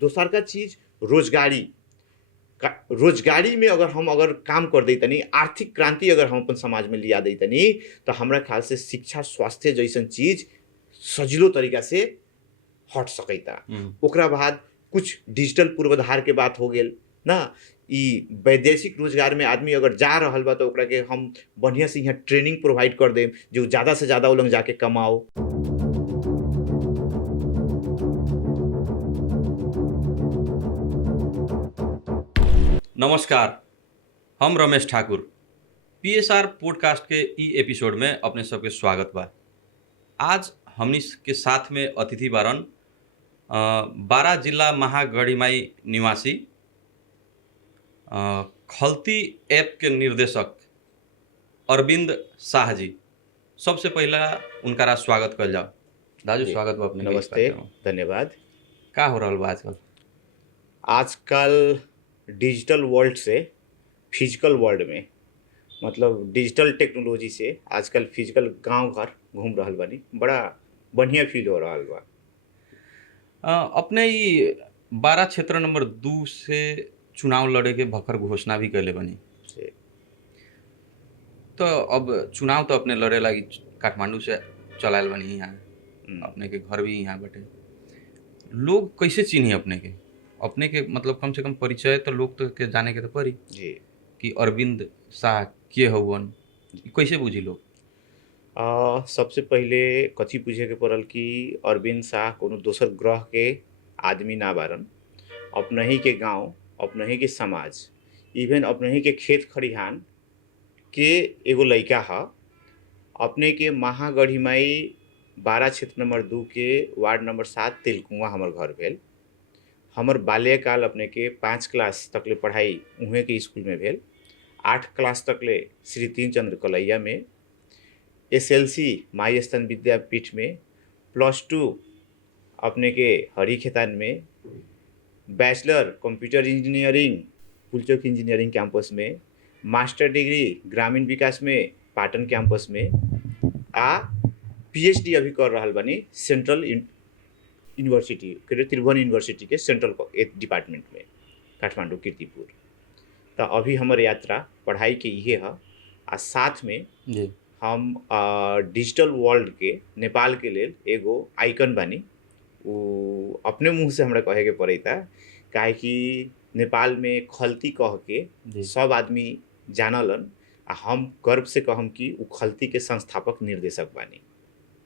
दोसर का चीज रोजगारी रोजगारी में अगर काम कर दी तनी, आर्थिक क्रांति अगर हम अपन समाज में लिया दी तनी, तो हमरा ख्याल से शिक्षा स्वास्थ्य जैसन चीज सजिलो तरीका से हट सकता। ओकरा बाद कुछ डिजिटल पूर्वाधार के बात हो गेल ना, ई वैदेशिक रोजगार में आदमी अगर जा रहल बा तो ओकरा के हम बढ़िया से यहाँ ट्रेनिंग प्रोवाइड कर देम जो ज़्यादा से ज़्यादा वो लोग जाके कमाओ। नमस्कार, हम रमेश ठाकुर। पीएसआर पॉडकास्ट के ई एपिसोड में अपने सबके स्वागत बा। आज हमनी के साथ में अतिथि बारन बारा जिला महागढ़ीमाई निवासी खल्ती ऐप के निर्देशक अरविंद शाह जी। सबसे पहला उनका स्वागत कर जाओ। दाजू स्वागत बा अपने। नमस्ते, धन्यवाद। का हो रहा बा आजकल डिजिटल वर्ल्ड से फिजिकल वर्ल्ड में, मतलब डिजिटल टेक्नोलॉजी से आजकल फिजिकल गांव घर घूम रहल बानी, बड़ा बढ़िया फील हो रहा बा। अपने ही 12 क्षेत्र नंबर 2 से चुनाव लड़े के भखर घोषणा भी कैले बनी। तो अब चुनाव तो अपने लड़े लगी काठमांडू से चलायल बनी यहाँ, अपने के घर भी यहाँ बटे। लोग कैसे चिन्ही अपने के मतलब कम से कम परिचय तो लोग तो के जाने के तो पड़ी जी कि अरविंद शाह के हवन, कैसे बुझी लोग? सबसे पहले कथी पूछे के पड़ल कि अरविंद शाह कोनो दोसर ग्रह के आदमी ना बारन। अपने ही के गांव, अपने ही के समाज, इवन अपने ही के खेत खरिहान के एगो लड़का है। अपने के महागढ़ीमाई 12 क्षेत्र नंबर 2 के वार्ड नंबर 7 तिलकुआ हमर घर भेल। हमर बाल्यकाल अपने के 5 क्लास तकले पढ़ाई उहें के स्कूल में भेल। 8 क्लास तकले श्री तीनचंद्र कलैया में, SLC माई स्तन विद्यापीठ में, +2 अपने के हरी खेतान में, bachelor computer engineering Pulchowk engineering campus में, मास्टर डिग्री ग्रामीण विकास में पाटन कैंपस में, PhD अभी कर रहा बानी सेंट्रल यूनिवर्सिटी त्रिभुवन यूनिवर्सिटी के सेंट्रल डिपार्टमेंट में काठमांडू कीर्तिपुर। तो अभी हमारे यात्रा पढ़ाई के ये है। आ साथ में जी हम डिजिटल वर्ल्ड के नेपाल के लेल एगो आइकन बानी। वो अपने मुँह से हमरा कहे के पड़ता, काहे कि नेपाल में खल्ती कह के सब आदमी जानलन। आ हम गर्व से कहम कि वो खल्ती के संस्थापक निर्देशक बानी।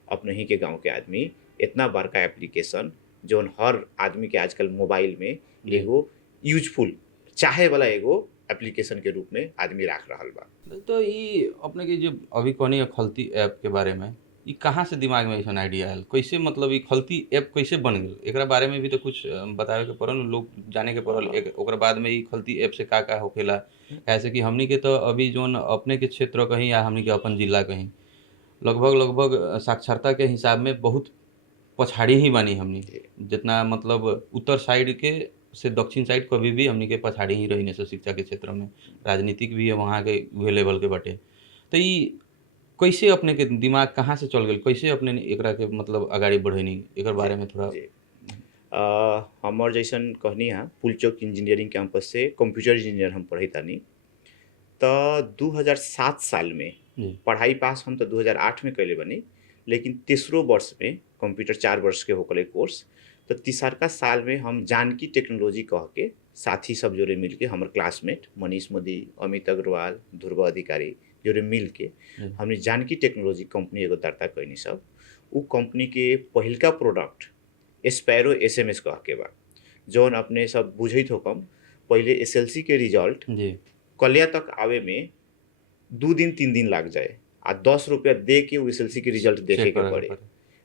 अपने ही के गांव के आदमी इतना बड़का एप्लीकेशन जो हर आदमी के आजकल मोबाइल में एगो यूजफुल चाहे वाला एगो एप्लीकेशन के रूप में आदमी राख रहा बा। तो ये अपने के जो अभी कहनी खल्ती ऐप के बारे में, ये कहाँ से दिमाग में ऐसा आइडिया आयल? कैसे मतलब ये खल्ती ऐप कैसे बन गई? एक बारे में भी तो कुछ बतावे के पड़ल, लोग जाने के पड़ल। एक बाद में ये खल्ती ऐप से का होखेला? ऐसे कि हमनी के तो अभी जो अपने के क्षेत्र कहीं या हमनी के अपन जिला कहीं लगभग साक्षरता के हिसाब में बहुत पछाड़ी ही बानी हमनी। जितना मतलब उत्तर साइड के से दक्षिण साइड कभी भी हमनी के पछाड़ी ही रही से शिक्षा के क्षेत्र में, राजनीतिक भी वहाँ के उहे लेवल के बटे। तो ये कैसे अपने के दिमाग कहाँ से चल गए, कैसे अपने एकरा के मतलब आगाड़ी बढ़ेनी, एक बारे में थोड़ा। हमार जैसन कहनी है पुलचोक इंजीनियरिंग कैंपस से कंप्यूटर इंजीनियर हम पढ़े तानी। तो 2007 साल में पढ़ाई पास हम तो 2008 में कैले बनी, लेकिन तीसरो वर्ष में कंप्यूटर 4 वर्ष के होकले कोर्स। तो तीसरका साल में हम जानकी टेक्नोलॉजी कह के साथी सब जोड़े मिल के हमारे क्लासमेट मनीष मोदी, अमित अग्रवाल, ध्रुव अधिकारी जोड़े मिल के हमने जानकी टेक्नोलॉजी कंपनी एगो दर्ता कैनी सब। वो कंपनी के पहिलका प्रोडक्ट स्पैरो SMS कह के बा, जौन अपने सब बुझत हो कम पहले SLC के रिजल्ट कलिया तक आवे में 2 दिन 3 दिन लग जाए आ 10 रुपया दे के SLC के रिजल्ट देखे के पड़े।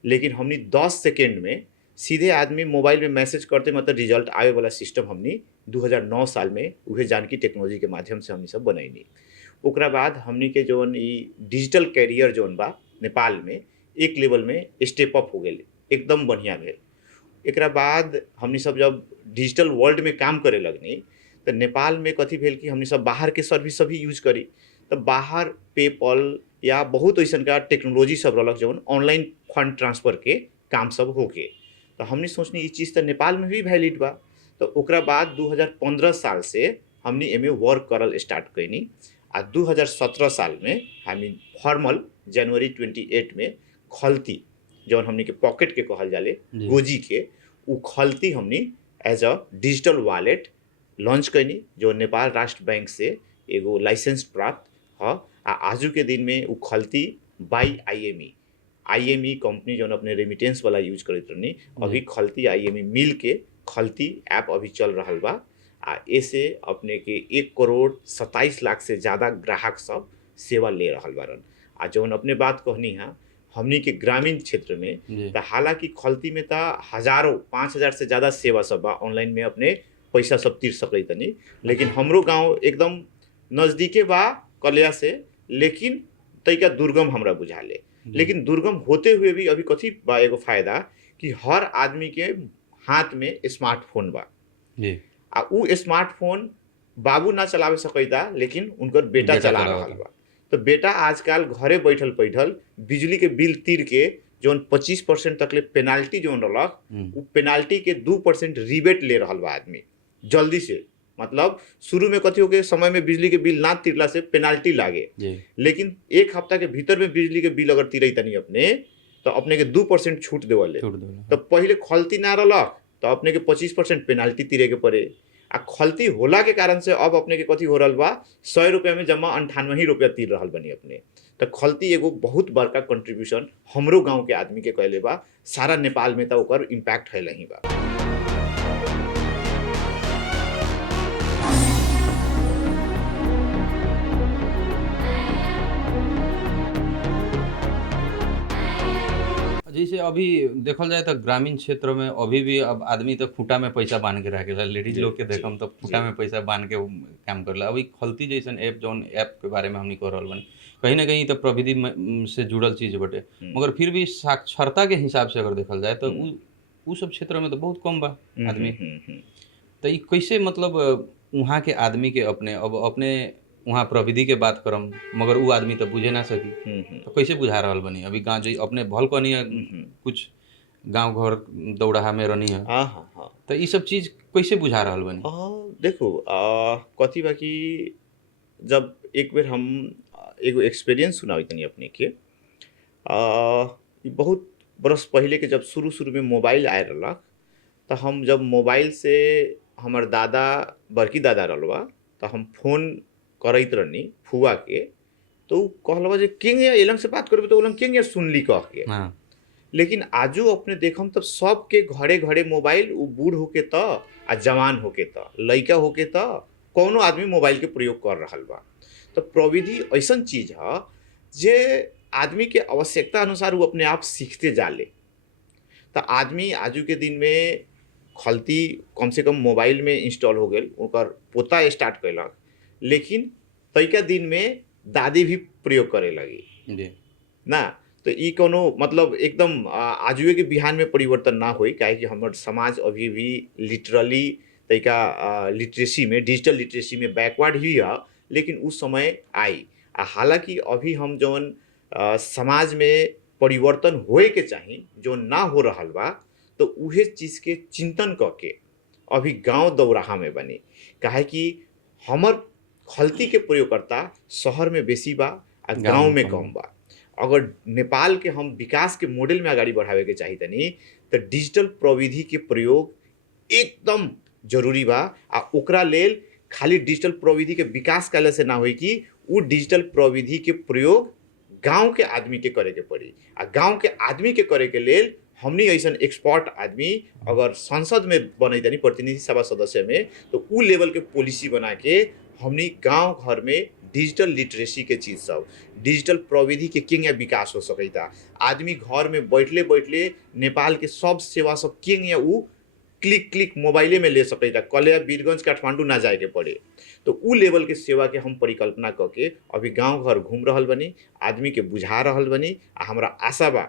लेकिन हमने 10 सेकेंड में सीधे आदमी मोबाइल में मैसेज करते मतलब रिजल्ट आवे वाला सिस्टम हमने 2009 साल में उहे जानकी टेक्नोलॉजी के माध्यम से हमने सब बनैनी। ओकरा बाद हमने के जौन ई डिजिटल कैरियर जौन बा नेपाल में एक लेवल में स्टेप अप हो गए, एकदम बढ़िया भेल। एकरा बाद हमने सब जब डिजिटल वर्ल्ड में काम करे लगनी तो नेपाल में कथी भेल कि हमने सब बाहर के सर्विस सभी यूज करी। तो बाहर पेपल या बहुत ऐसा का टेक्नोलॉजी सब रहलक जौन ऑनलाइन फंड ट्रांसफर के काम सब होके। तो हमने सोचनी ये चीज़ तो नेपाल में भी वैलिड बा। तो ओकरा बाद 2015 साल से हमनी एमे वर्क करल स्टार्ट कैनी। आ 2017 साल में हमी फॉर्मल जनवरी 28 में खलती जौन हमनी के पॉकेट के कहल जाले जी गोजी के उ खलती हमनी as a digital wallet launch कैनी जो नेपाल राष्ट्र बैंक से एगो लाइसेंस प्राप्त ह। आ आजू के दिन में उ खलती बाई आईएमई कंपनी जौन अपने रेमिटेंस वाला यूज करत रहनी अभी खलती आईएमई मिल के खलती ऐप अभी चल रहल बा। आ ऐसे अपने के 1,27,00,000 से ज़्यादा ग्राहक सब सेवा ले रहल बारन। आ जौन अपने बात कहनी है हमनी के ग्रामीण क्षेत्र में जी तो हालांकि खलती में तो हजारों 5,000 से ज़्यादा सेवा सब बा ऑनलाइन में अपने पैसा सब तीर सकते तनी। लेकिन हमरो गांव एकदम नज़दीके बा कलिया से, लेकिन तैका दुर्गम हमरा बुझाले। लेकिन दुर्गम होते हुए भी अभी कथी बा एगो फायदा कि हर आदमी के हाथ में स्मार्टफोन बा। जी आ उ स्मार्टफोन बाबू ना चलावे सकैता लेकिन उनकर बेटा चला रहल बा। तो बेटा आजकल घरे बैठल बैठल बिजली के बिल तीर के जौन 25% तक ले पेनाल्टी जौन रहलक उ पेनाल्टी के 2% रिबेट ले रहल बा आदमी जल्दी से। मतलब शुरू में कथी हो के समय में बिजली के बिल ना तिरला से पेनाल्टी लागे, जी लेकिन एक हफ्ता के भीतर में बिजली के बिल अगर तिरई तनी अपने तो अपने के 2% छूट देवले। छूट दो तो पहले खलती ना रहलक तो अपने के 25% पेनाल्टी तिरे के पड़े। आ खलती होला के कारण से अब अपने के कथी हो रहल बा 100 रुपया में जमा 98 ही रुपया तीर रहल बनी अपने। तो खलती एगो बहुत बड़का कंट्रीब्यूशन हमरो गांव के आदमी के कहले बा, सारा नेपाल में तो ओकर इम्पैक्ट है ही बा। जैसे अभी देखल जाए तो ग्रामीण क्षेत्र में अभी भी अब आदमी तो खूंटा में पैसा बांध के रखेला, लेडीज लोग के देखम तो खूंटा में पैसा बांध के काम करेला। अभी खलती जैसन ऐप जौन ऐप के बारे में हमनी कह रहल बानी कहीं ना कहीं तो प्रविधि से जुड़ल चीज बटे, मगर फिर भी साक्षरता के हिसाब से अगर देखल जाए तो उ सब क्षेत्र में तो बहुत कम बा आदमी। तो ई कैसे मतलब वहाँ के आदमी के अपने वहाँ प्रविधि के बात करम मगर वो आदमी तो बुझे ना सकी, तो कैसे बुझा रहल बनी अभी गाँव जो अपने भल कहनी है कुछ गांव घर दौड़ाहा में रहनी है तो ये सब चीज कैसे बुझा रहल बनी? देखो कथी बा कि जब एक बेर हम एगो एक्सपीरियंस सुनाई तनी अपने के बहुत बरस पहले के जब शुरू में मोबाइल आए रहलक तो हम जब मोबाइल से हमार दादा बड़की दादा रहलवा तो हम फोन करत रहनी फुआ के तो कहलवा जे किंग या एलंग से बात करबे तो ओलंग किंग या सुनली कह के। लेकिन आजू अपने देखम तब सबके घरे घरे मोबाइल उ बूढ़ होके त आ जवान होके त लइका होके त कौनो आदमी मोबाइल के प्रयोग कर रहल बा। तो प्रविधि ऐसन चीज है जे आदमी के आवश्यकता अनुसार वो अपने आप सीखते जाले। तो आदमी आजू के दिन में खलती कम से कम मोबाइल में इंस्टॉल हो गए ओकर पोता स्टार्ट कैलक, लेकिन तैका दिन में दादी भी प्रयोग करे लगी ना। तो ई कोनो मतलब एकदम आजुए के बिहान में परिवर्तन ना होई, काहे कि हमर समाज अभी भी लिटरली तैका लिटरेसी में डिजिटल लिटरेसी में बैकवर्ड ही है, लेकिन उस समय आई। हालांकि अभी हम जौन समाज में परिवर्तन होए के चाही जो ना हो रहल बा तो उहे चीज़ के चिंतन करके अभी गांव दौराहा में बनी, काहे कि हमर खलती के प्रयोगकर्ता शहर में बेसी बा आ गांव में कम बा। अगर नेपाल के हम विकास के मॉडल में आगाड़ी बढ़ावे के चाही तनी तो डिजिटल प्रविधि के प्रयोग एकदम जरूरी बा। आ ओकरा लेल खाली डिजिटल प्रविधि के विकास कैले से ना होई कि उ डिजिटल प्रविधि के प्रयोग गांव के आदमी के करे के पड़ी। आ गांव के आदमी के करे के लेल हमनी ऐसन एक्सपर्ट आदमी अगर संसद में बने तनी प्रतिनिधि सभा सदस्य में तो उ लेवल के पॉलिसी बना के हमनी गांव घर में डिजिटल लिटरेसी के चीज सब डिजिटल प्रविधि के किंग या विकास हो सकता। आदमी घर में बैठले बैठले नेपाल के सब सेवा सब किंग या उ क्लिक मोबाइले में ले सकता, कलिया वीरगंज काठमांडू ना जाए के पड़े। तो उ लेवल के सेवा के हम परिकल्पना करके अभी गांव घर घूम रहल बनी, आदमी के बुझा रहल बनी। आ हमरा आशा बा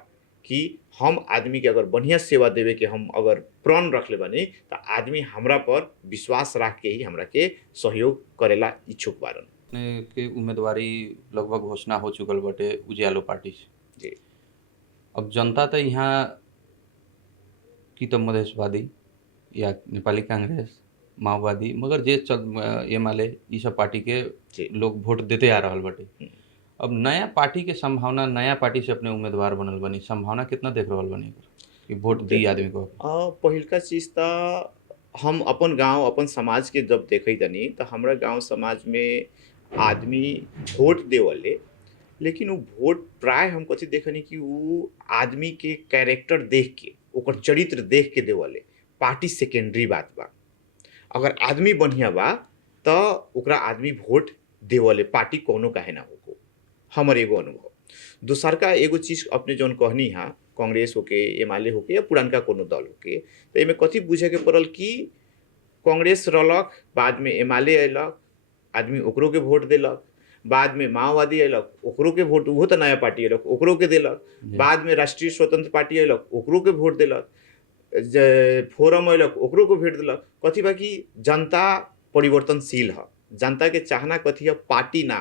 कि हम आदमी के अगर बढ़िया सेवा देवे के हम अगर प्रण रखले बनी तो आदमी हमरा पर विश्वास रख के ही हमरा के सहयोग करेला इच्छुक बारन। के उम्मीदवारी लगभग घोषणा हो चुकल बटे उज्यालो पार्टी से जी। अब जनता तो यहाँ की तो मधेशवादी या नेपाली कांग्रेस, माओवादी, मगर जे एमाले ई सब पार्टी के जी लोग वोट देते आ रहल बाटे। हम्म। अब नया पार्टी के संभावना, नया पार्टी से अपने उम्मीदवार बनल बनी, संभावना कितना देख रहल बनी एकर कि वोट दी देखो आदमी को? पहिलका चीज त हम अपन गांव अपन समाज के जब देखै तनी तो हमरा गांव समाज में आदमी वोट देवले, लेकिन वो वोट प्राय हम कथी देखनी कि वो आदमी के कैरेक्टर देख के ओकर चरित्र देख के देवले। पार्टी सेकेंडरी बात बा। अगर आदमी बढ़िया बा तो ओकरा आदमी वोट देवले, पार्टी कोनो काहे ना होको। हमर एगो अनुभव। दूसरका एगो चीज अपने जौन कहनी हा, कांग्रेस होके, एमाले होके या पुरानका कोनो दल होके, तो एमे कथी बुझे के पड़ल कि कांग्रेस रहलक, बाद में एमाले अयलक, आदमी ओकरो के वोट देलक, बाद में माओवादी अयलक, ओकरो के वोट, उहो तो नया पार्टी अयलक, ओकरो के देलक, जी। बाद में राष्ट्रीय स्वतंत्र पार्टी अयलक, ओकरो के वोट देलक, फोरम अयलक, ओकरो को वोट देलक। कथी बा कि जनता परिवर्तनशील है। जनता के चाहना कथी है, पार्टी ना।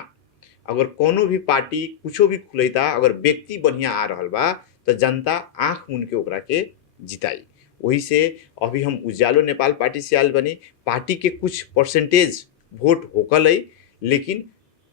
अगर कोनो भी पार्टी कुछो भी खुलैता, अगर व्यक्ति बढ़िया आ रहल बा तो जनता आँख मुन के ओकरा के जिताई। वही से अभी हम उज्यालो नेपाल पार्टी से आयल बनी। पार्टी के कुछ परसेंटेज वोट होकल है, लेकिन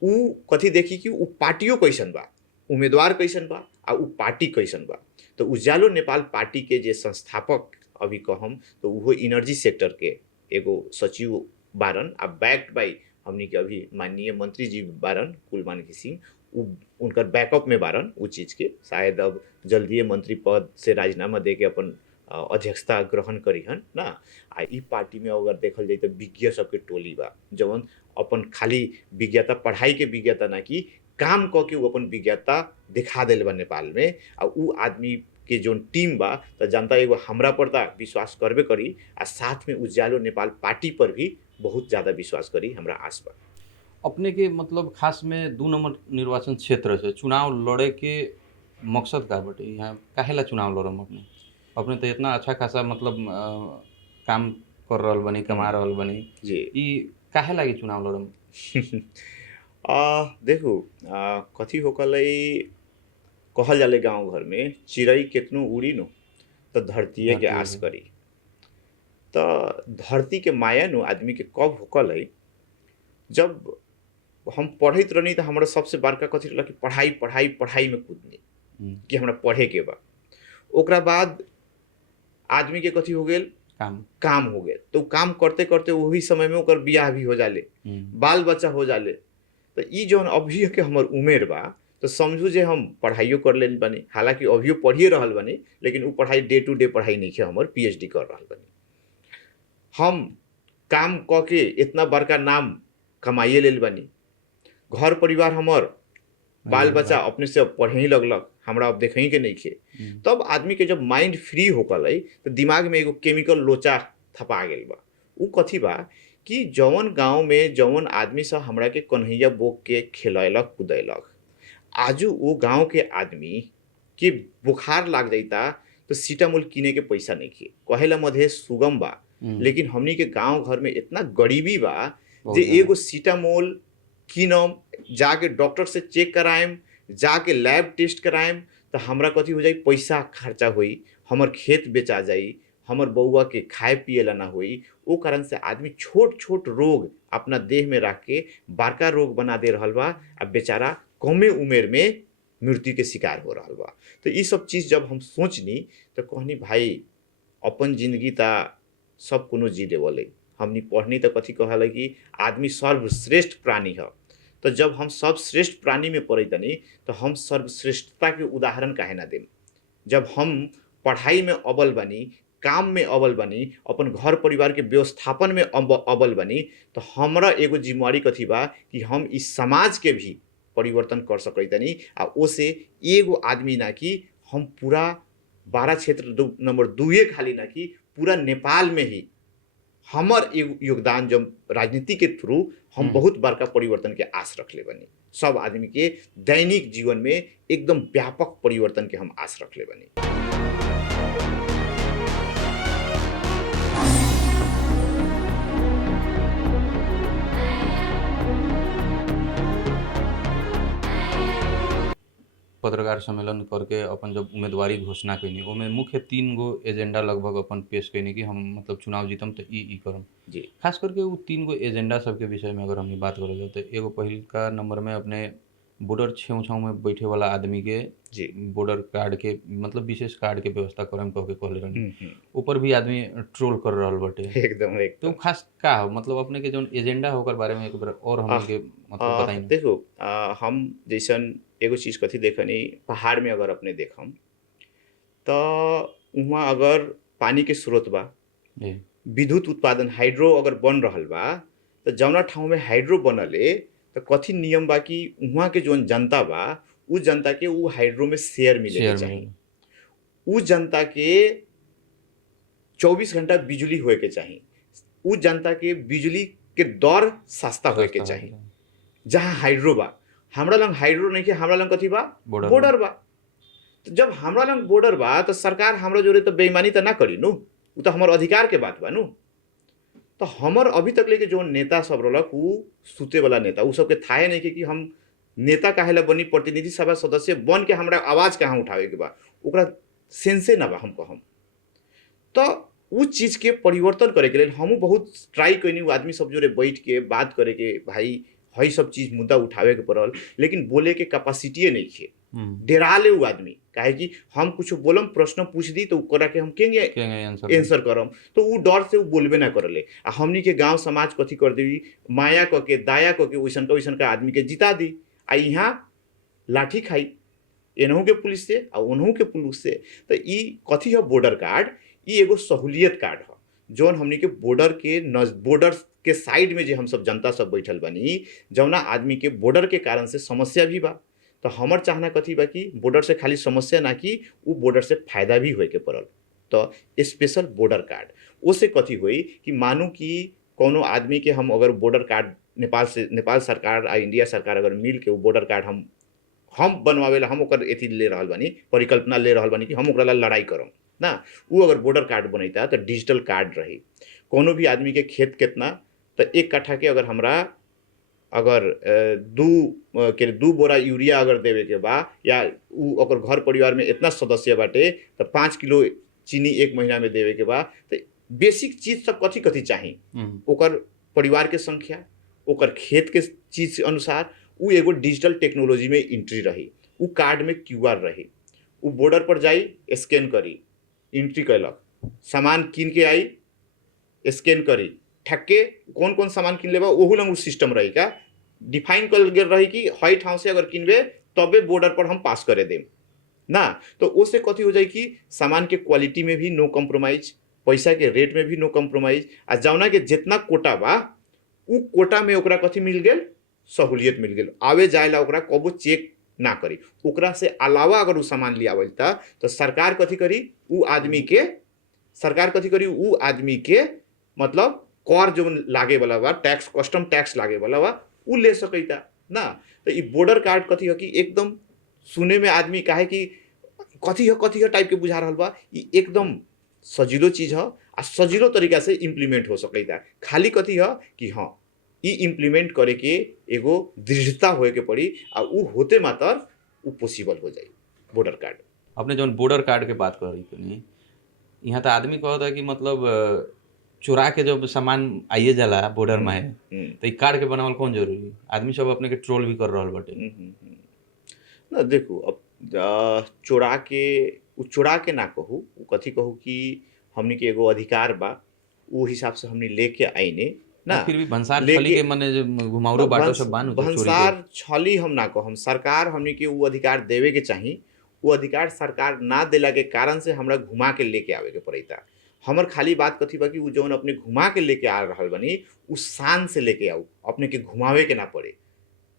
उ कथी देखी कि उ पार्टियों कैसन बा, उम्मीदवार कैसन बा, आ उ पार्टी कैसन बा। तो उज्यालो नेपाल पार्टी के जे संस्थापक अभी कहम तो वो एनर्जी सेक्टर के एगो सचिव बारन, आ बैक्ड बाई हमनी के अभी माननीय मंत्री जी बारन कुलमान सिंह, उनकर बैकअप में बारन। उ चीज के शायद अब जल्दी मंत्री पद से राजीनामा दे के अपन अध्यक्षता ग्रहण करीहन ना। आ ई पार्टी में अगर देखल जाए तो विज्ञ सबके टोली बा, जवन अपन खाली विज्ञता, पढ़ाई के विज्ञता ना कि काम क के उ अपन विज्ञता दिखा दिल बा नेपाल में। आ उ आदमी के जोन टीम बा तो जनता एगो हमरा पर ता विश्वास करबे करी, आ साथ में उज्यालो नेपाल पार्टी पर भी बहुत ज़्यादा विश्वास करी, हमरा आस बा। अपने के मतलब खास में 2 नंबर निर्वाचन क्षेत्र से चुनाव लड़े के मकसद का बाटे? यहाँ काहेला चुनाव लड़म अपने? अपने तो इतना अच्छा खासा मतलब काम कर रहल बनी, कमा रहल बनी, जी ई काहे लागी चुनाव लड़म? देखू कथी होकल कहल जाले गांव घर में, चिड़ई केतनो उड़ी नो तो धरतीये के धरती आस है। करी। तो धरती के माया नो आदमी के कब होकल है, जब हम पढ़त रहनी तो हमारा सबसे बड़का कथी रहला कि पढ़ाई पढ़ाई पढ़ाई में कूदनी कि हमरा पढ़े के बा। ओकरा बाद आदमी के कथी हो गेल, काम हो गेल। तो काम करते करते वही समय में ओकर बियाह भी हो जाले, बाल बच्चा हो जाले। तो ई जौन अभी के हमर उमेर बा, तो समझू जे हम पढ़ाइयो कर लेनी बनी, हालांकि अभियो पढ़िए रहल बनी, लेकिन उ पढ़ाई डे टू डे पढ़ाई नहीं है, हमर पीएचडी कर रहल बनी। हम काम क के इतना बड़का नाम कमाइए लेल बनी, घर परिवार हमर बाल बच्चा अपने से पढ़े ही लगलक, हमरा अब देखे के नहीं खे। तब आदमी के जब माइंड फ्री होकल है तो दिमाग में एगो केमिकल लोचा थपा गेल बा। उ कथी बा कि जौन गांव में जौन आदमी सब हमरा के कन्हैया बोक के खेलैलक कूदैलक, आजू वो गांव के आदमी के बुखार लाग जाता तो सीटामोल किने के पैसा नहीं खे, कहेला मधे सुगम बा। लेकिन हमनी के गांव घर में इतना गरीबी बा जे एगो सीटामोल किनम, जाके डॉक्टर से चेक कराएम, जाके लैब टेस्ट कराएम, तो हमरा कथी हो जाई, पैसा खर्चा होई, हमर खेत बेचा जाई, हमर बउआ के खाए पिए ला ना होई। वो कारण से आदमी छोट छोट रोग अपना देह में रख के बड़का रोग बना दे रहल बा, अब बेचारा कमे उम्र में मृत्यु के शिकार हो रहल बा। तो ये सब चीज़ जब हम सोचनी तो कहनी भाई अपन जिंदगी ता सब कोनो जी लेवले। हमनी पढ़नी तो कथी कहल कि आदमी सर्वश्रेष्ठ प्राणी है। तो जब हम सब श्रेष्ठ प्राणी में पढ़े तनी तो हम सर्वश्रेष्ठता के उदाहरण काहे ना देम। जब हम पढ़ाई में अव्वल बनी, काम में अव्वल बनी, अपन घर परिवार के व्यवस्थापन में अव्वल बनी, तो हमरा एगो जिम्मेवारी कथी बा कि हम इस समाज के भी परिवर्तन कर सकतनी। आ ओसे एगो आदमी ना कि हम पूरा 12 क्षेत्र नंबर 2 खाली ना कि पूरा नेपाल में ही हमर योगदान जब राजनीति के थ्रू हम बहुत बड़का परिवर्तन के आस रख ले बनी। सब आदमी के दैनिक जीवन में एकदम व्यापक परिवर्तन के हम आस रख ले बनी। पत्रकार पत्रकार सम्मेलन करके अपन जब उम्मीदवारी घोषणा कैनी, ओमे मुख्य 3 गो एजेंडा लगभग अपन पेश कैनी कि हम मतलब चुनाव जीतम तो ई करम। जी खास करके उ 3 गो एजेंडा सबके विषय में अगर हमनी बात करल जाए तो एगो पहिलका नंबर में अपने बॉर्डर छेउ-छाउ में बैठे वाला आदमी के जी बॉर्डर कार्ड के मतलब विशेष कार्ड के व्यवस्था करम कह के कहले रहनी। हम्म। ऊपर भी आदमी ट्रोल कर रहल बाटे। एकदम तो उ एकदम खास का हो मतलब अपने के जौन एजेंडा हो ओकर बारे में एक बार और हमनी के मतलब बताई ना। देखो हम जैसन एगो चीज कथी देखनी पहाड़ में अगर अपने देखम तो वहाँ अगर पानी के स्रोत बा जी विद्युत उत्पादन हाइड्रो अगर बन रहल बा तो जौना ठाउँ में हाइड्रो बनले तो कथी नियम बा कि वहाँ के जौन जनता बा उ जनता के उ हाइड्रो में शेयर मिले के शेयर चाही। में उ जनता के 24 घंटा बिजली होए के चाही। उ जनता के बिजली के दर सस्ता होए के रास्ता चाही। होके जहाँ हाइड्रो बा हमरा लंग हाइड्रो नहीं के हमरा लंग कथी बा बॉर्डर बॉर्डर बा। तो जब हमरा लंग बॉर्डर बा तो सरकार हमरा जोरे तो बेईमानी तो ना करी नु, उ तो हमर अधिकार के बात बा नु। तो हमर अभी तक लेके जो नेता सब रहलक उ सुते वाला नेता उ सबके थाहे नहीं के कि हम नेता काहे ला बनी प्रतिनिधि सभा सदस्य बन के हमरा आवाज कहाँ उठावे के बा ओकरा सेंसे ना बा हम कहम। तो उ चीज के परिवर्तन करे के लेल हमहू बहुत ट्राई कैनी उ आदमी सब जोरे बैठ के बात करे के भाई हई सब चीज मुद्दा उठावे के पड़ल लेकिन बोले के कैपेसिटी नहीं खे। डेरा ले उ आदमी काहे कि हम कुछ बोलम प्रश्न पूछ दी तो ओकरा के हम केंगे आंसर करम तो उ डर से उ बोलबे ना करले। आ हमनी के गांव समाज कथी कर देवी माया क के दाया क के वैसन का आदमी के जिता दी आ यहाँ लाठी खाई एनहू के पुलिस से आ ओनहू के पुलिस से। तो ई कथी है बॉर्डर कार्ड ई एगो सहूलियत कार्ड है जौन हमनी के बॉर्डर के साइड में जे हम सब जनता सब बैठल बनी जौना आदमी के बॉर्डर के कारण से समस्या भी बा। तो हमर चाहना कथी बा कि बॉर्डर से खाली समस्या ना कि उ बॉर्डर से फायदा भी होए के पड़ल। तो स्पेशल बॉर्डर कार्ड उससे कथी हुई कि मानू कि कोनो आदमी के हम अगर बॉर्डर कार्ड नेपाल सरकार आ इंडिया सरकार अगर मिल के उ बॉर्डर कार्ड हम बनवावे ला हम ओकर एथी ले रहल बानी परिकल्पना ले रहल बानी कि हम ओकरा ला लड़ाई करम ना। उ अगर बॉर्डर कार्ड बनैता तो डिजिटल कार्ड रही। कोनो भी आदमी के खेत कितना तो 1 कट्ठा के अगर हमरा अगर दू बोरा यूरिया अगर देवे के बा या उ ओकर घर परिवार में इतना सदस्य बाटे तो 5 किलो चीनी 1 महीना में देवे के बा। तो बेसिक चीज सब कथी कथी चाही ओकर परिवार के संख्या ओकर खेत के चीज के अनुसार उ एगो डिजिटल टेक्नोलॉजी में एंट्री रही। उ कार्ड में QR रही। उ बॉर्डर पर जाई स्कैन करी एंट्री कैलक सामान किन के आई स्कैन करी ठक्के कौन कौन सामान किन लेबा ओहू लंग उ सिस्टम रही का डिफाइन कर गेल रही कि हई ठाव से अगर किनबे तबे बॉर्डर पर हम पास करे देम ना। तो उससे कथी हो जाए कि सामान के क्वालिटी में भी नो कम्प्रोमाइज पैसा के रेट में भी नो कम्प्रोमाइज आ जौना के जितना कोटा बा उ कोटा में ओकरा कथी मिल गेल सहूलियत मिल गेल। आवे जाए ला ओकरा कबो चेक ना करी ओकरा से अलावा अगर उ सामान ले आवल तो सरकार कथी करी उ आदमी के मतलब कर जो लागे वाला बा टैक्स कस्टम टैक्स लागे वाला बा उ ले सकैता ना। तो ई बॉर्डर कार्ड कथी है कि एकदम सुने में आदमी काहे कि कथी है टाइप के बुझा रहल बा ई एकदम सजिलो चीज है आ सजिलो तरीका से इम्प्लीमेंट हो सकैता। खाली कथी है कि हाँ ई इम्प्लीमेंट करे के एगो दृढ़ता होए के पड़ी आ उ होते मात्र उ पॉसिबल हो जाए बॉर्डर कार्ड। अपने जौन बॉर्डर कार्ड के बात कर रही थी यहाँ तो आदमी कहता है कि मतलब चुरा के जब सामान आइए जाला बॉर्डर में तो ई कार्ड के बनावल कौन जरूरी आदमी सब अपने के ट्रोल भी कर रहल बाटे। ना देखो अब चुरा के ना कहू उ कथी कहू कि हमनी के एगो अधिकार बा उ हिसाब से हमनी लेके आईने ना। फिर भी भंसार छली के मने घुमावरो बाटो सब बानू तो चोरी के भंसार छली हम ना कहम सरकार हमनी के उ अधिकार देवे के चाही। उ अधिकार सरकार ना देला के कारण से हमरा घुमा के लेके आवे के पड़ैता। हमर खाली बात कथी बा कि उ जौन अपने घुमा के लेके आ रहल बनी उ शान से लेके आऊ अपने के घुमावे के ना पड़े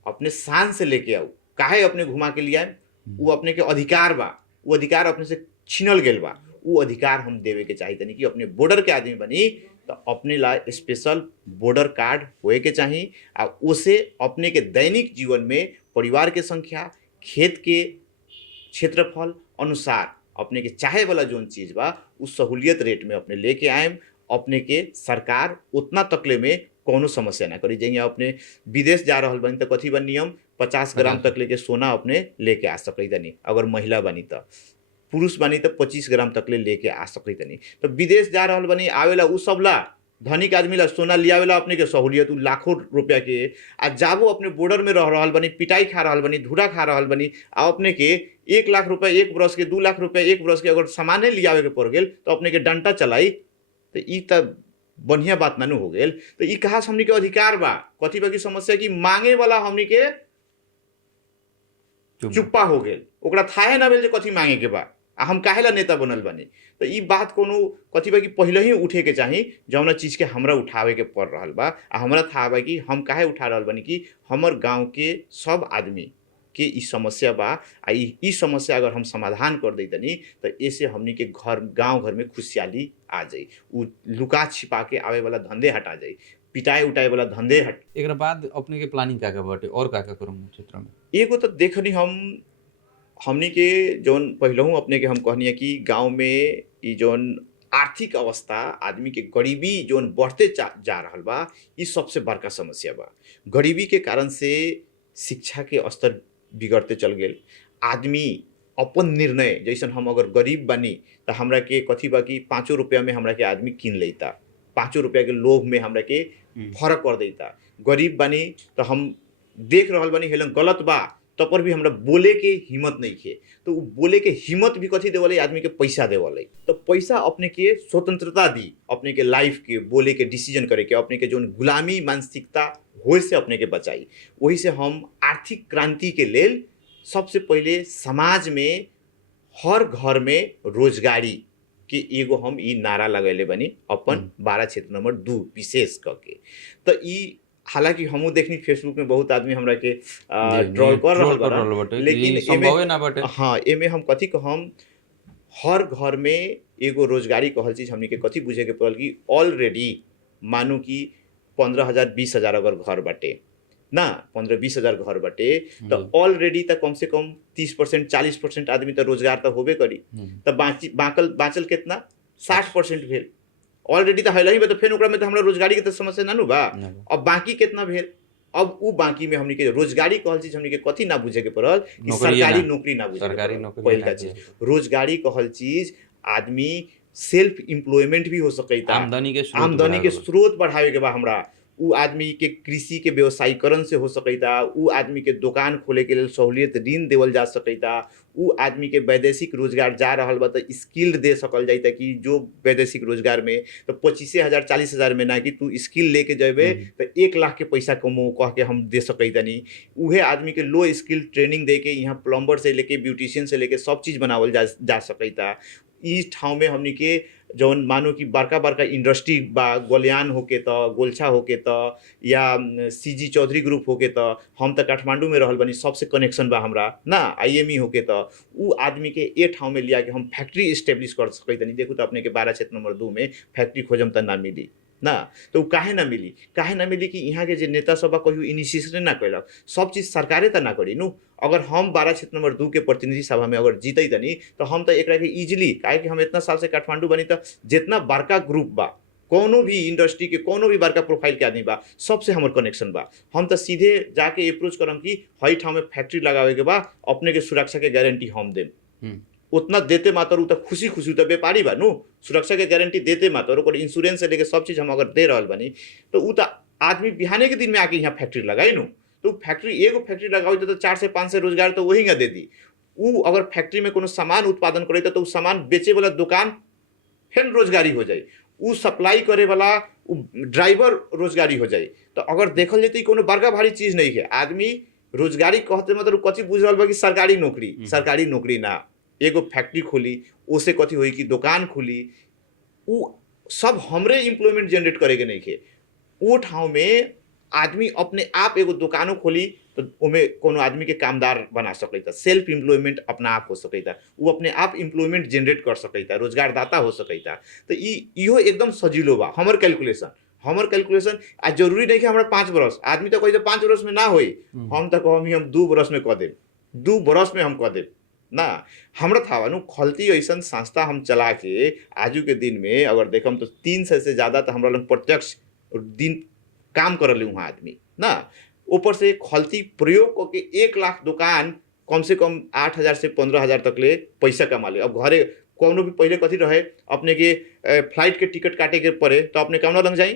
अपने शान से लेके आऊ। काहे अपने घुमा के लिए आए उ अपने के अधिकार बा उ अधिकार अपने से छीनल गेल बा उ अधिकार हम देवे के चाही तनी कि अपने बॉर्डर के आदमी बनी तो अपने ला स्पेशल बॉर्डर कार्ड होए के चाही। आ उसे अपने के दैनिक जीवन में परिवार के संख्या खेत के क्षेत्रफल अनुसार अपने के चाहे वाला जोन चीज बा उस सहूलियत रेट में अपने लेके आएम। अपने के सरकार उतना तकले में कौनो समस्या ना करी। जैसे अपने विदेश जा रहल बानी तो कथी बा नियम 50 ग्राम 50 तक लेके सोना अपने लेके आ सकई तनी, अगर महिला बानी तो पुरुष बानी तो 25 ग्राम तक लेके आ सकई तनी। तो विदेश जा रहल बानी आवेला उ सब ला धनिक आदमी ला सोना लियावेला अपने के सहूलियत उ लाखों रुपया के आ जाबो अपने बॉर्डर में रह रहल बानी, पिटाई खा रहल बानी, धूरा खा रहल बानी आ अपने के 1 लाख रुपया एक बरस के, 2 लाख रुपया एक बरस के अगर सामाने लियावे के पड़ गेल तो अपने के डंटा चलाई तो ई त बढ़िया बात नानू हो गेल। तो ई कहा हमनी के अधिकार बा, कथी बा की समस्या की मांगे वाला हमनी के चुप्पा हो गेल, ओकरा थाहे ना भेल जे कथी मांगे के बा आ हम काहेला नेता बनल बानी। तो ई बात कोनो कथी बा कि पहले ही उठे के चाही जौना चीज के हमरा उठावे के पड़ रहल बा। आ हमरा था बा कि हम काहे उठा रहल बानी कि हमर गांव के सब आदमी के ई समस्या बा आ ई समस्या अगर हम समाधान कर दैतनी तो ऐसे हमनी के घर गांव घर में खुशहाली आ जाई, उ लुका छिपा के आवे वाला धंधे हटा जाई, पिटाई उटाई वाला धंधे हट। एकरा बाद अपने के प्लानिंग का बाटे और का करूँ क्षेत्र में? एगो तो देखनी हमनी के जौन पहलहू अपने के हम कहनी है कि गांव में ई जौन आर्थिक अवस्था आदमी के गरीबी जौन बढ़ते जा रहल बा, ई सबसे बड़का समस्या बा। गरीबी के कारण से शिक्षा के स्तर बिगड़ते चल गेल। आदमी अपन निर्णय जैसन हम अगर गरीब बानी तो हमरा के कथी बा कि 5 रुपया में हमरा के आदमी किन लेता, 5 रुपया के लोभ में हमरा के फर्क कर देता। गरीब बानी तो हम देख रहल बानी हेलन गलत बा तो पर भी हमरा बोले के हिम्मत नहीं खे, तो बोले के हिम्मत भी कथी देवले आदमी के पैसा देवले। तो पैसा अपने के स्वतंत्रता दी, अपने के लाइफ के बोले के डिसीजन करे के, अपने के जो गुलामी मानसिकता हो से अपने के बचाई। वही से हम आर्थिक क्रांति के लेल सबसे पहले समाज में हर घर में रोजगारी के एगो हम ई नारा लगैले बनी अपन 12 क्षेत्र नंबर 2 विशेष करके। तो ई हालांकि हमू देखनी फेसबुक में बहुत आदमी हमरा के ट्रोल कर रहल बा, लेकिन संभव ना बाटे। हाँ एमे हम कथी कहम, हर घर में एगो रोजगारी कहल चीज हमनी के कथी बुझे के पड़ल कि ऑलरेडी मानू कि 15,000 20,000 अगर घर बाटे ना, 15-20 हजार घर बाटे तो ऑलरेडी तो कम से कम 30% 40% आदमी तो रोजगार तो होबे करी। तो बाँचल कितना 60% भेल ऑलरेडी तो है ही बा। तो फिर ओकरा में तो हमरा रोजगारी के तो समस्या ना नु बा। अब बाकी कितना भेल, अब उ बाकी में हमनी के रोजगारी कहल चीज हमनी के कथी ना बुझे के पड़ल कि सरकारी नौकरी ना बुझे, सरकारी नौकरी पहिल चीज। रोजगारी कहल चीज आदमी सेल्फ एम्प्लॉयमेंट भी हो सकता, आमदनी के स्रोत बढ़ावे के बा हमरा। उ आदमी के कृषि के व्यवसायीकरण से हो सकता, उ आदमी के दुकान खोले के लिए सहूलियत ऋण देवल जा सकता, उ आदमी के वैदेशिक रोजगार जा रहल बा तो स्किल्ड दे सकल जाता कि जो वैदेशिक रोजगार में तो 25,000 40,000 में ना कि तू स्किल लेके जेबे तो 1 लाख के पैसा कमो कह के हम दे सकतानी। उहे आदमी के लो स्किल ट्रेनिंग दे के यहाँ प्लम्बर से लेके ब्यूटिशियन से लेके सब चीज़ बनावल जा सकता। इस ठाव में हमनी के जौन मानो कि बड़का बड़का इंडस्ट्री बा, गोलियान होके तो, गोलछा होके तो, या CG चौधरी ग्रुप होके तो, हम तो काठमांडू में रहल बनी सबसे कनेक्शन बा हमरा ना, IME होके तो उ आदमी के ए ठाव में लिया के हम फैक्ट्री इस्टेब्लिश कर सकते। देखो तो अपने के 12 क्षेत्र नंबर 2 में फैक्ट्री खोजम तो ना मिली ना, तो काहे ना मिली कि यहाँ के जो नेता सब कहियो इनिशिएशन ना कैलक, सब चीज़ सरकारे तो ना करी नु। अगर हम 12 क्षेत्र नंबर 2 के प्रतिनिधि सभा में अगर जीते तनी तो हम तो एक के इजिली, काहे कि हम इतना साल से काठमांडू बनी तो जितना बड़का ग्रुप बा, कोनो भी इंडस्ट्री के कोनो भी बड़का प्रोफाइल के आदमी बा, सबसे हमर कनेक्शन बा। हम तो सीधे जाके अप्रोच करम कि हई ठाव में फैक्ट्री लगावे के बा, अपने के सुरक्षा के गारंटी हम देम। उतना देते मात्र उ तो खुशी तो व्यापारी बा नु, सुरक्षा के गारंटी देते मात्र ओकर इंश्योरेंस से लेके सब चीज़ हम अगर दे रहल बनी तो उ तो आदमी बिहाने के दिन में आके यहाँ फैक्ट्री लगाई नु। तो फैक्ट्री एगो फैक्ट्री लगाओ तो 4 से 5 से रोजगार तो वही दे दी। उ अगर फैक्ट्री में कोनो सामान उत्पादन करे तो सामान बेचे वाला दुकान फिर रोजगारी हो जाए, उ सप्लाई करे वाला ड्राइवर रोजगारी हो जाए। तो अगर देखल जाए तो कोनो बड़का भारी चीज नहीं है। आदमी रोजगारी कहते मतलब कथी बुझ रहल बा कि सरकारी नौकरी ना, एगो फैक्ट्री खोली उसे कथी होई कि दुकान खुली, उ सब हमरे एम्प्लॉयमेंट जनरेट करे के नहीं है। वो ठाव में आदमी अपने आप एगो दुकानों खोली तो उमे कोनो आदमी के कामदार बना सकता, सेल्फ एम्प्लॉयमेंट अपना आप हो सकता, वो अपने आप एम्प्लॉयमेंट जनरेट कर सकता, रोजगारदाता हो सकता। तो इहो एकदम सजीलो बा हमर कैलकुलेशन। आ जरूरी नहीं कि हमारा 5 बरस, आदमी तो कही 5 बरस में ना होई, हम तो कहम हम 2 बरस में कह देब, 2 बरस में हम कह देब ना। हमरा था नु खलती ऐसा संस्था हम चला के आजू के दिन में अगर देखम तो 300 से ज़्यादा तो हमरा लोग प्रत्यक्ष दिन काम करले वहाँ आदमी ना। ऊपर से खलती प्रयोग करके 1 लाख दुकान कम से कम 8,000 से 15,000 तक ले पैसा कमा ले। अब घरे कौनो भी पहले कथी रहे अपने के फ्लाइट के टिकट काटे के पड़े तो अपने कौन लग जाई,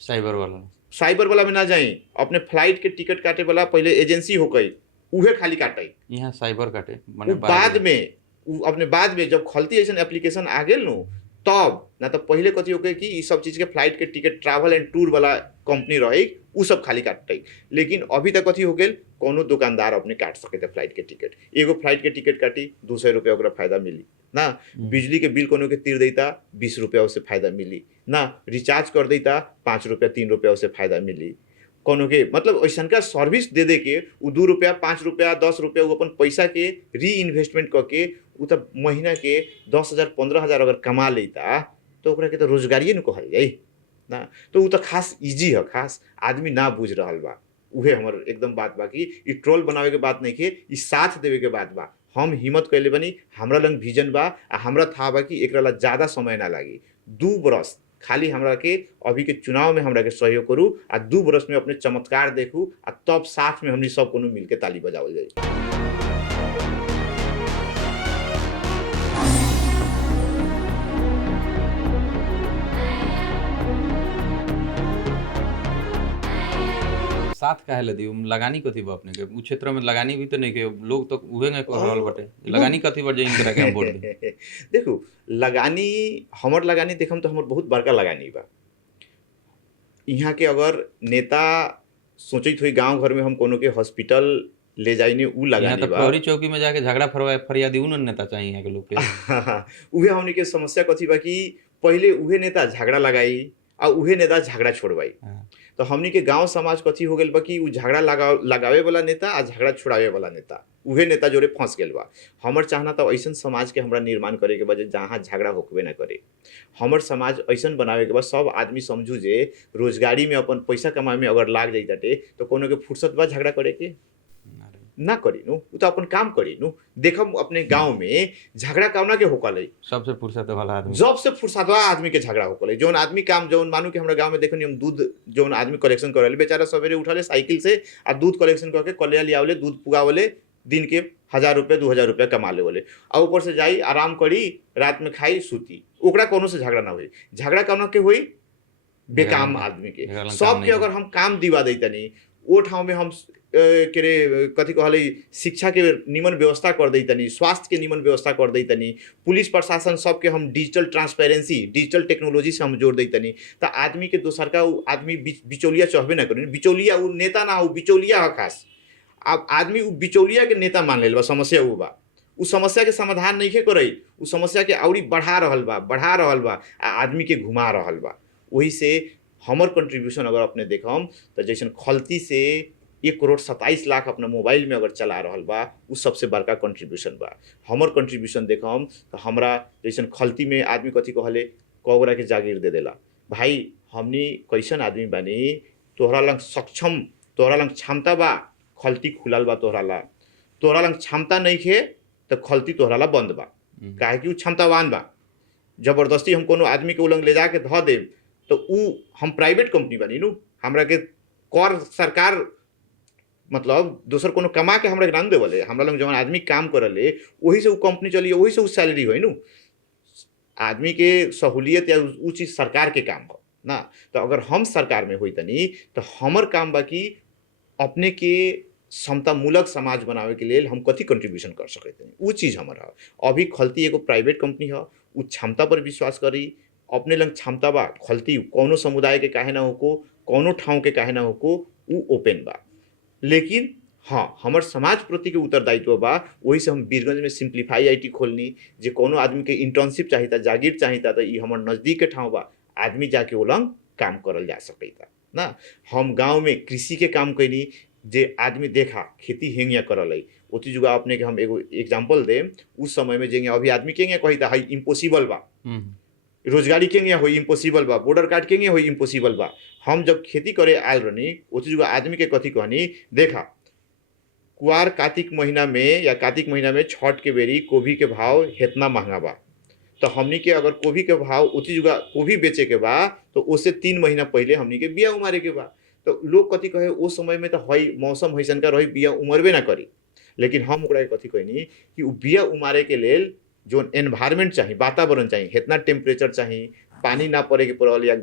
साइबर वाला साइबर वाला में ना जाई, अपने फ्लाइट के टिकट काटे वाला पहले एजेंसी हो गई उहे खाली काटे, यहाँ साइबर काटे उ माने बाद में अपने बाद में जब खलती ऐसा एप्लीकेशन आ गेल नु तब ना। तो पहले कथी हो गए कि ई सब चीज के फ्लाइट के टिकट ट्रैवल एंड टूर वाला कंपनी रही उ सब खाली काटते। लेकिन अभी तक कथी हो गेल कोनो दुकानदार अपने काट सके थे फ्लाइट के टिकट, एगो फ्लाइट के टिकट काटी 200 रुपया ओकरा फायदा मिली ना। बिजली के बिल कोनो के तीर देता 20 रुपया उससे फायदा मिली ना। रिचार्ज कर देता 5 रुपया 3 रुपया उससे फायदा मिली। कोनो के मतलब ऐसा का सर्विस दे के उ 2 रुपया 5 रुपया 10 रुपया वो अपन पैसा के री इन्वेस्टमेंट करके उ तब महीना के 10,000 15,000 अगर कमा लेता तो ओकरा के तो रोजगारिये न कहल जाई ना। तो उ तो खास इजी है, खास आदमी ना बुझ रहा बा। उहे हमर एकदम बात बा कि ई ट्रोल बनावे के बात नहीं के, ई साथ देवे के बात बा। हम हिम्मत कैले बनी, हमरा लंग विजन बा आ हमरा था बा कि एकरा ला ज़्यादा समय ना लागी। 2 बरस खाली हमरा के अभी के चुनाव में हमरा के सहयोग करू आ 2 बरस में अपने चमत्कार देखू आ तब साथ में हमनी सब कोनो मिल के ताली बजावल जाई। साथ काहे ला दी लगानी कथी बा अपने के उ क्षेत्र में लगानी भी तो नहीं के लोग तो उहे नहीं कर रहल बाटे लगानी कथी बार जइन करा के हम वोट दे। देखू लगानी हमर लगानी देखम तो हमर बहुत बड़का लगानी बा। यहाँ के अगर नेता सोचित हुई गांव घर में हम कोनो के हॉस्पिटल ले जाइने उ यहाँ लगानी तो बा। प्रहरी चौकी में जाके झगड़ा फरियादी उन नेता चाहिए यहाँ के लोग के। उहे हमनी के समस्या कथी बा कि पहले उहे नेता झगड़ा लगाई आ उहे नेता झगड़ा छोड़वाई। हाँ। तो हमनी के गांव समाज कथी हो गेल बा कि उ झगड़ा लगावे वाला नेता आ झगड़ा छुड़ावे वाला नेता उहे नेता जोरे फंस गेल बा। हमर चाहना तो ऐसन समाज के हमरा निर्माण करे के बा जहाँ झगड़ा होकबे ना करे। हमर समाज ऐसन बनावे के बा सब आदमी समझू जे रोजगारी में अपन पैसा कमाए में अगर लाग जाई ताटे तो कोनो के फुर्सत बा झगड़ा करे के ना करी नु, उ तो अपन काम करी नु। देखम अपने गांव में झगड़ा कौना के होकले, सबसे फुर्सत वाला आदमी जब से फुर्सतवा आदमी के झगड़ा होकले। जौन आदमी काम जौन मानू कि हमरा गांव में देखनी हम दूध जौन आदमी कलेक्शन करले बेचारा सवेरे उठले साइकिल से आ दूध कलेक्शन करके कलिया लियावले दूध पुगावले दिन के 1000 रुपया 2000 रुपया कमा लेवले आ ऊपर से जाई आराम करी रात में खाई सूती। ओकरा कोनो से झगड़ा ना होई। झगड़ा कौना के होई बेकाम आदमी के। सब के अगर हम काम दिवा दैतनी ओ ठाव में हम के रे कथी कहले शिक्षा के निमन व्यवस्था कर दैतनी, स्वास्थ्य के निमन व्यवस्था कर दैतनी, पुलिस प्रशासन सबके हम डिजिटल ट्रांसपेरेंसी डिजिटल टेक्नोलॉजी से हम जोड़ दैतनी तो आदमी के दोसर का आदमी बिचौलिया चाहबे ना करी। बिचौलिया उ नेता ना हो, बिचौलिया है खास। अब आदमी उ बिचौलिया के नेता मान लेल बा। समस्या उ बा उ समस्या के समाधान नहीं के करई, उ समस्या के औरी बढ़ा रहल बा आ आदमी के घुमा रहल बा। वही से हमर कंट्रीब्यूशन अगर अपने देखम तो जैसन खलती से 1,27,00,000 अपना मोबाइल में अगर चला रहल बा उ सबसे बड़का कंट्रीब्यूशन बा। हमर कंट्रीब्यूशन देखम तो हमरा जैसन खलती में आदमी कथी कहले कौगरा के जागीर दे देला। भाई हमनी कैसन आदमी बानी, तोहरा लंग सक्षम तोहरा लंग क्षमता बा, खलती खुलल बा तोहरा ला। तोहरा लंग क्षमता नहीं खे तो खलती तोहरा ला बंद बा, काहे कि उ क्षमतावान बा। जबरदस्ती हम कोनो आदमी के उलंग ले जाके ध देब तो उ हम प्राइवेट कंपनी बानी नु, हमरा के कर सरकार मतलब दोसर कोनो कमा के हमरा ग्राम देवले। हमरा लंग जवन आदमी काम करले वही से उ कंपनी चली, वही से उ सैलरी होई नु। आदमी के सहूलियत या उ चीज सरकार के काम हो ना। तो अगर हम सरकार में होई तनी तो हमर काम बा कि अपने के समतामूलक समाज बनावे के लिए हम कथी कंट्रीब्यूशन कर सकते हैं उ चीज़ हमारा। अभी खलती एगो प्राइवेट कंपनी है, उ क्षमता पर विश्वास करी, अपने लंग क्षमता बा। खलती कौनो समुदाय के काहे ना होको, कौनो ठाव के काहे ना होको, उ ओपन बा। लेकिन हाँ हमर समाज प्रति के उत्तरदायित्व बा। वही से हम बीरगंज में सिंप्लीफाई IT खोलनी जे कोनो आदमी के इंटर्नशिप चाहिए जागीर चाहिए तो ये हमर नज़दीक के ठाव बा, आदमी जाके उलंग काम करल जा सकता ना। हम गाँव में कृषि के काम कैनी जे आदमी देखा खेती हेंगिया करल है ओती जुगा अपने के हम एगो एग्जाम्पल देम। उस समय में जेंगे अभी आदमी केंगे कही था इम्पॉसिबल बा, रोजगारी केंगे हो इम्पॉसिबल बा, बॉर्डर कार्ड केंगे हो इम्पॉसिबल बा। हम जब खेती करे आयल रहनी ओती जुगा आदमी के कथी कहनी देखा कुआर कार्तिक महीना में या कार्तिक महीना में छठ के बेरी गोभी के भाव इतना महंगा बा, तो हमनी के अगर गोभी के भाव उती जुगा गोभी बेचे के बा तो उससे 3 महीना पहले हमनी के बिया उमारे के बा। तो लोग कथी कहे ओ समय में तो हई मौसम हईसन का रही बिया उमरबे ना करी, लेकिन हम ओकरा के कथी कहनी कि उ बिया उमारे के लेल जो एनवायरमेंट चाहिए, वातावरण चाहिए, इतना टेम्परेचर चाहिए, पानी ना पड़े के पड़ल या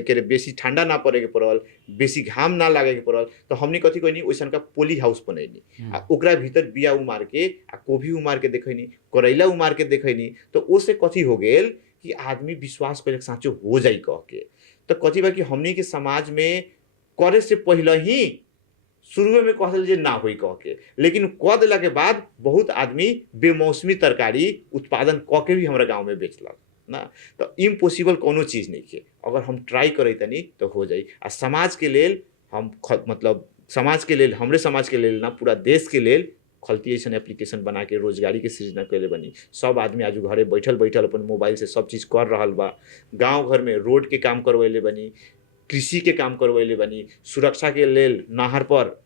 के बेसी ठंडा ना पड़े के पड़ल, बेसी घाम ना लागे के पड़ल, तो हमनी कथी कहनी वैसन का पोली हाउस बनैनी आ ओकरा भीतर बिया उमार के आ कोभी उमार के देखैनी, करैला उमार के देखैनी। तो ओसे कथी हो गेल कि आदमी विश्वास करे साँचो हो जाई कह के। तो कथी बा कि हमनी के समाज में करे से पहले ही शुरू में कहल जे ना होई कह के, लेकिन कह देला के बाद बहुत आदमी बेमौसमी तरकारी उत्पादन क के भी हमारा गांव में बेचलक ना। तो इम्पॉसिबल कोनो चीज नहीं है, अगर हम ट्राई करे तनी तो हो जाई। आ समाज के लेल हम मतलब समाज के लेल, हमरे समाज के लेल ना पूरा देश के लेल खलती ऐसा एप्लीकेशन बना के रोजगारी के सृजना करे बनी। सब आदमी आज घरे बैठल बैठल अपन मोबाइल से सब चीज़ कर रहा बा। गांव घर में रोड के काम करवैले बनी, कृषि के काम करवैले बनी, सुरक्षा के लेल नहर पर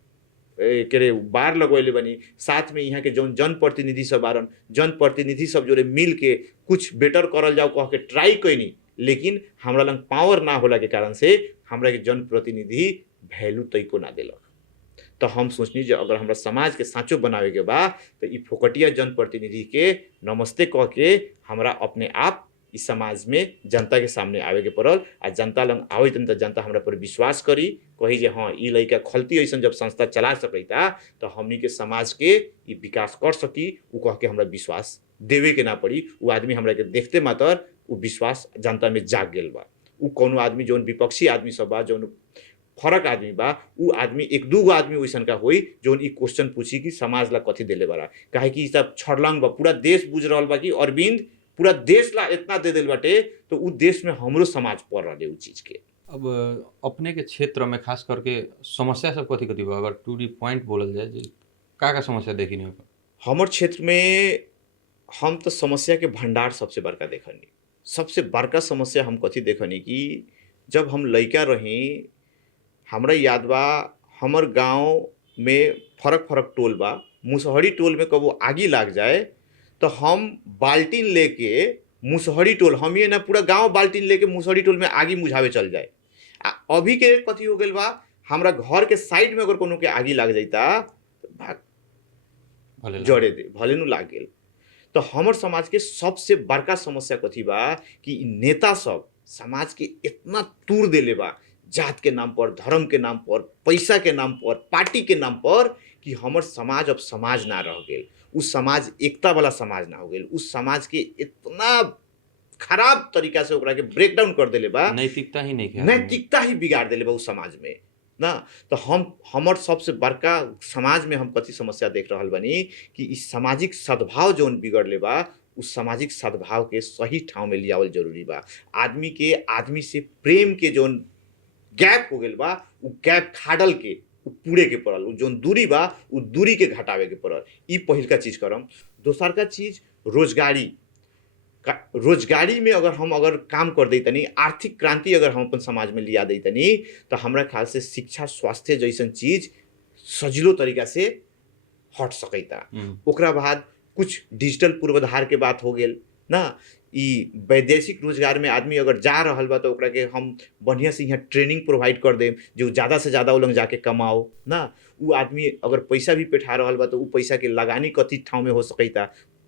के बार लगवैले बनी। साथ में यहाँ के जौन जनप्रतिनिधि सब बारन, जनप्रतिनिधि सब जोड़े मिल के कुछ बेटर करल जाओ कह के ट्राई कैनी, लेकिन हमरा लंग पावर ना होला के कारण से हमरा के जनप्रतिनिधि वैल्यू तैको ना देलक। तो हम सोचनी जे अगर हमरा समाज के साँचो बनावे के बा तो ई फोकटिया जनप्रतिनिधि के नमस्ते कह के हमरा अपने आप इस समाज में जनता के सामने आवे के पड़ल। आ जनता लंग आवे तन तो जनता हमरा पर विश्वास करी, कही जे हाँ ई लड़का खलती ऐसा जब संस्था चला सकता तो हमनी के समाज के ई विकास कर सकी, उ कह के हमरा विश्वास देवे के ना पड़ी। उ आदमी हमरा के देखते मातर उ विश्वास जनता में जाग गेल बा। उ कोनो आदमी जौन विपक्षी आदमी सब बा, जौन फरक आदमी बा, उ आदमी एक दूगो आदमी वैसन का होई जौन ई क्वेश्चन पूछी कि समाज ला कथी देले बारा। काहे कि ई सब छड़लंग बा, पूरा देश बुझ रहल बा कि अरविंद पूरा देश ला इतना दे दिल बाटे, तो उ देश में हमरो समाज पड़ रहा है उ चीज के। अब अपने के क्षेत्र में खास करके समस्या सब कथी कथी बा, अगर टू दी पॉइंट बोलल जाए जे का समस्या देखी नहीं? हमर क्षेत्र में हम तो समस्या के भंडार सबसे बड़का देखनी। सबसे बड़का समस्या हम कथी देखनी कि जब हम लड़का रही, हमरा याद बा हमर गांव में फरक फरक टोल बा, मुसहरी टोल में कबो आगी लाग जाए तो हम बाल्टीन लेके मुसहरी टोल, हम ये ना पूरा गांव बाल्टीन लेके मुसहरी टोल में आगी मुझावे चल जाए। आ अभी के कथी हो गेल बा, हमरा घर के साइड में अगर कोनो के आगी लाग जाता तो भाग जड़े दे भले नु लाग गेल। तो हमर समाज के सबसे बड़का समस्या कथी बा कि नेता सब समाज के इतना तूर देले बा, जात के नाम पर, धर्म के नाम पर, पैसा के नाम पर, पार्टी के नाम पर, कि हमर समाज अब समाज ना रह गेल। उस समाज एकता वाला समाज ना हो गेल। उस समाज के इतना खराब तरीका से ओकरा के ब्रेक डाउन कर देले बा, नैतिकता ही नहीं, नैतिकता ही बिगाड़ देले बा उस समाज में ना। तो हमर सबसे बड़का समाज में हम कथी समस्या देख रहल बनी कि इस सामाजिक सद्भाव जौन बिगड़ले बा, उस सामाजिक सद्भाव के सही ठाव में लियावल जरूरी बा। आदमी के आदमी से प्रेम के जौन गैप हो गेल बा, उ गैप खाडल के पूरे के पड़ल, जो दूरी बा उ दूरी के घटावे के पड़ल। ई पहिल का चीज करम। दोसर का चीज रोजगारी। रोजगारी में अगर काम कर दी तनी, आर्थिक क्रांति अगर हम अपन समाज में लिया दी तनी, तो हमरा ख्याल से शिक्षा स्वास्थ्य जैसन चीज सजिलो तरीका से हट सकता। ओकरा बाद कुछ डिजिटल पूर्वाधार के बात हो गेल ना। ई वैदेशिक रोजगार में आदमी अगर जा रहल बा तो ओकरा के हम बढ़िया से यहाँ ट्रेनिंग प्रोवाइड कर देम, जो ज़्यादा से ज़्यादा वो लोग जाके कमाओ ना। उ आदमी अगर पैसा भी पेठा रहल बा तो उ पैसा के लगानी कथी ठाव में हो सकता,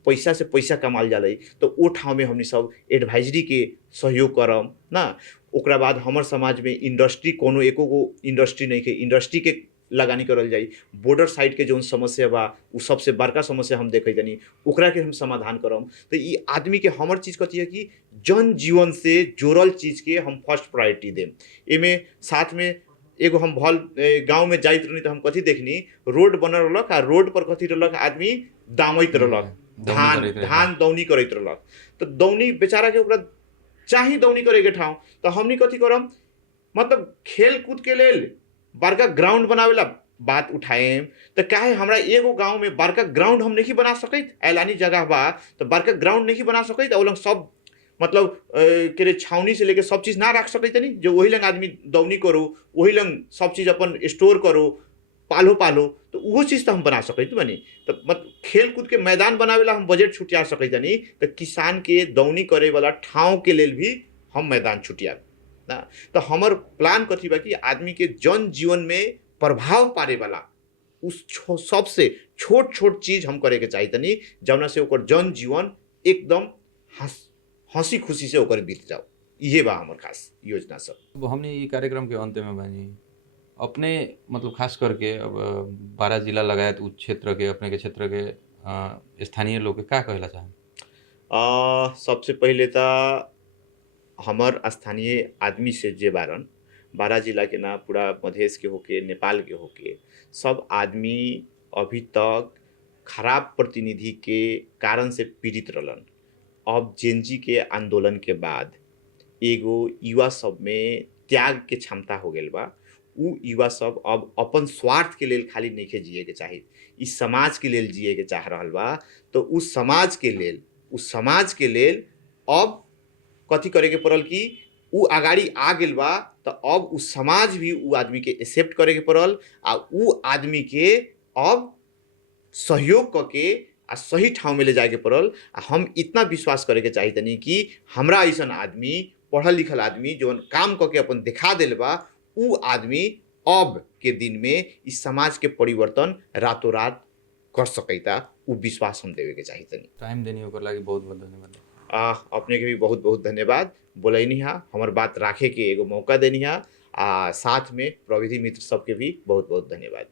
पैसा से पैसा कमाल जाले, तो वो ठाव में हमनी सब एडवाइजरी के सहयोग करम ना। ओकरा बाद हमर समाज में इंडस्ट्री कोनो एको गो इंडस्ट्री नहीं के, इंडस्ट्री के लगानी करल जाई। बॉर्डर साइड के जौन समस्या बा उ सबसे बड़का समस्या हम देखे तनी, ओकरा के हम समाधान करम। तो ई आदमी के हमर चीज कथी है कि जन जीवन से जोड़ल चीज के हम फर्स्ट प्रायोरिटी देम। एमे साथ में एगो हम भल गांव में जाइत रहनी तो हम कथी देखनी, रोड बनल रहलक आ रोड पर कथी रहलक, आदमी दामैत रहलक, धान दौनी करैत रहलक। तो दौनी बेचारा के ओकरा चाही दौनी करे के ठाव, तो हमनी कथी करम, मतलब खेल कूद के लेल बड़का ग्राउंड बनावेला बात उठाएम। तो काहे हमरा एगो गांव में बड़का ग्राउंड हम नहीं बना सकत, ऐलानी जगह बा तो बड़का ग्राउंड नहीं बना सकत, और सब मतलब के छावनी से लेके सब चीज़ ना रख सकत नहीं, जो वही लंग आदमी दौनी करो, वही लंग सब चीज़ अपन स्टोर करो, पालो, तो वो चीज़ तो हम बना सकते बनी। तो मतलब खेल कूद के मैदान बनावेला हम बजट छुटिया सकते नहीं, तो किसान के दौनी करे वाला ठाव के लेल भी हम मैदान छुटिया ना। तो हमर प्लान कथी बा कि आदमी के जन जीवन में प्रभाव पारे वाला उस सबसे छोट छोट चीज हम करे के चाही तनी, जौना से ओकर जन जीवन एकदम हंसी खुशी से ओकर बीत जाओ। इहे बा हमर खास योजना सब। अब हमने ये कार्यक्रम के अंत में बानी अपने मतलब खास करके अब 12 जिला लगायत उस क्षेत्र के अपने के क्षेत्र के स्थानीय लोग के का कहेला चाहें? सबसे पहले तो हमर स्थानीय आदमी से जे बारन 12 जिला के ना, पूरा मधेश के होके, नेपाल के होके, सब आदमी अभी तक खराब प्रतिनिधि के कारण से पीड़ित रहलन। अब जेनजी के आंदोलन के बाद एगो युवा सब में त्याग के क्षमता हो गेल बा। उ युवा सब अब अपन स्वार्थ के लेल खाली नइखे जिए के चाही, इस समाज के लेल जिए के चाह रहल बा। तो उस समाज के लेल अब कथी करे के पड़ल कि उ अगाडि आ गेल बा। तो अब उ समाज भी उ आदमी के एक्सेप्ट करे के पड़ल आ उ आदमी के अब सहयोग करके आ सही ठाव में ले जाए के पड़ल। आ हम इतना विश्वास करे के चाही तनी कि हमरा ऐसन आदमी, पढ़ल लिखल आदमी जो काम करके अपन दिखा दिल बा, उ आदमी अब के दिन में इस समाज के परिवर्तन रातों रात कर सकता। उ विश्वास हम देवे के चाही तनी। टाइम देनी ओकर लागी बहुत बहुत धन्यवाद। अपने के भी बहुत बहुत धन्यवाद। बोलैनी हा, हमार बात राखे के एगो मौका देनी हा। साथ में प्रविधि मित्र सबके भी बहुत बहुत धन्यवाद।